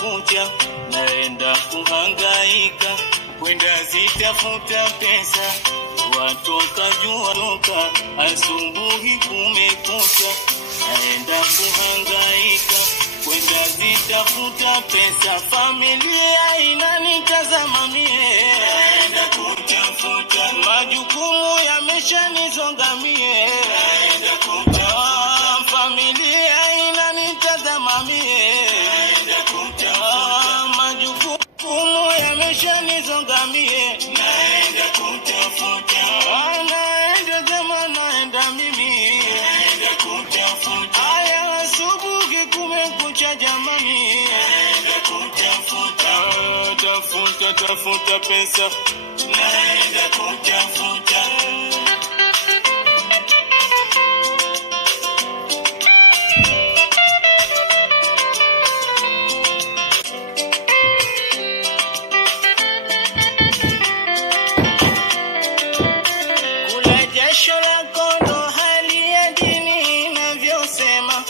kumekucha, naenda kuhangaika, kwenda zitafuta pesa, watoka jua toka, asubuhi kumekucha, naenda kuhangaika, kwenda zitafuta pesa, familia inanitazama mie, naenda kutafuta, majukumu yameshanizonga mie, naenda kutafuta, familia inanitazama mie, naenda kutafuta, majukumu yameshanizonga mie, naenda kutafuta, naenda jamaa, naenda mimi, naenda kutafuta, haya asubuhi kumekucha jamani, naenda kutafuta, tafuta pesa, naenda kutafuta. Kula jasho lako ndo hali ya dini inavyosema,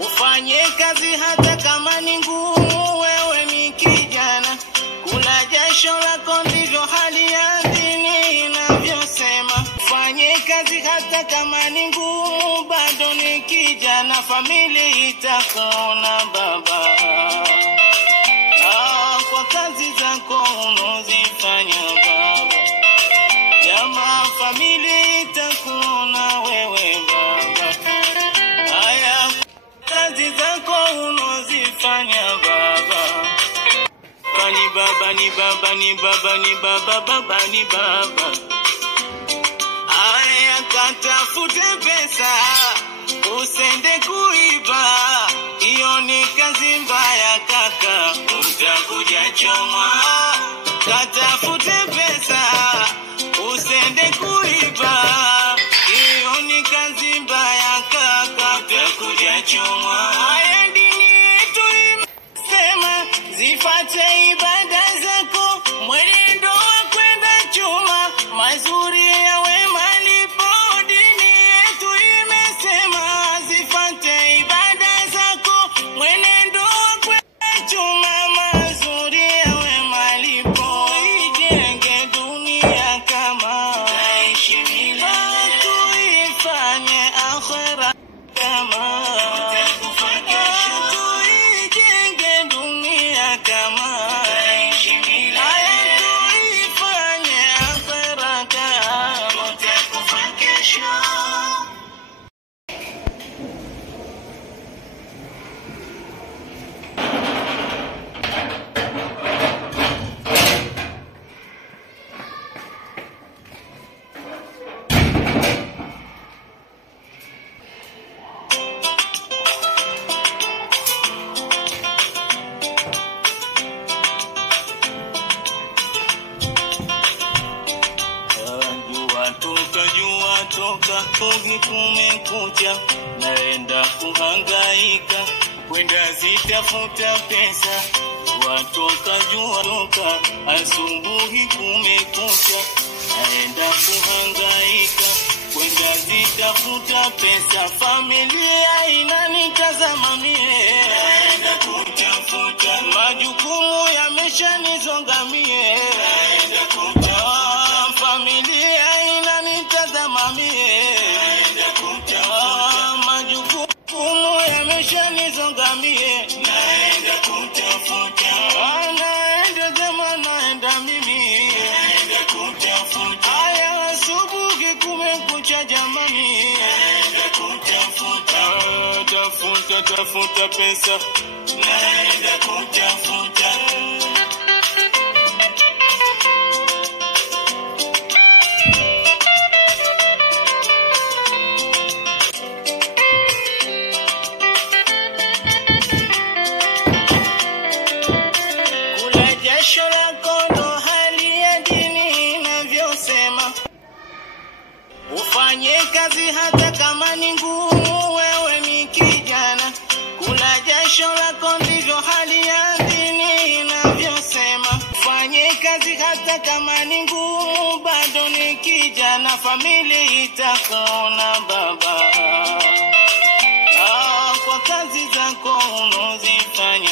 ufanye kazi hata kama ni ngumu, wewe ni kijana. Kula jasho lako ndivyo hali ya dini inavyosema, ufanye kazi hata kama ni ngumu, bado ni kijana, familia itakuona baba. Kwa kazi zako unozifanya baba, jamaa familia itakuona wewe baba. Haya kazi zako unozifanya baba, ni baba, ni baba, ni baba, ni baba, baba ni baba. Aya katafute pesa, usende kuiba, iyo ni kazi mbaya kaka, utakuja choma. Katafute pesa, usende kuiba, iyo ni kazi mbaya kaka, utakuja choma. Aya dini yetu imesema, zifate ibada zako, mwenendo wa kwenda chuma, mazuri yawe malipo. Dini yetu imesema, zifate ibada zako, mwenendo wa kwenda chuma, mazuri yawe malipo. Ijenge dunia kama naishi milele, tuifanye akhera kama tuijenge dunia kama naishi milele, tuifanye akhera kama tutakufa kesho. Jua toka, kuhi kumekucha, naenda kuhangaika, kwenda zitafuta pesa, watoka jua toka, asubuhi kumekucha, naenda kuhangaika, kwenda zitafuta pesa, familia inanitazama mie, naenda kutafuta, majukumu yameshanizonga mie, naenda kutafuta, familia inanitazama mie, naenda kutafuta, majukumu yameshanizonga mie, naenda kutafuta, naenda jamaa, naenda mimi, naenda kutafuta, haya asubuhi kumekucha jamani, naenda kutafuta, tafuta pesa, naenda kutafuta. Kula jasho lako ndo hali ya dini inavyosema, ufanye kazi hata kama ni ngumu, wewe ni kijana. Kula jasho lako ndivyo hali ya dini inavyosema, ufanye kazi hata kama ni ngumu, bado ni kijana, familia itakuona baba. Kwa kazi zako unozifanya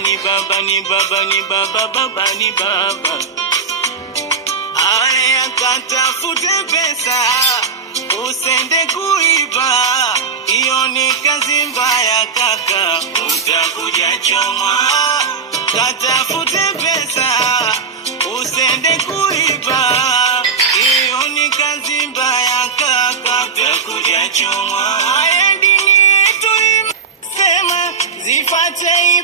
ni baba, ni baba, ni baba, baba ni baba. Aya katafute pesa, usende kuiba, iyo ni kazi mbaya kaka, utakuja chomwa. Katafute pesa, usende kuiba, iyo ni kazi mbaya kaka, utakuja chomwa. Aya dini yetu imesema zifate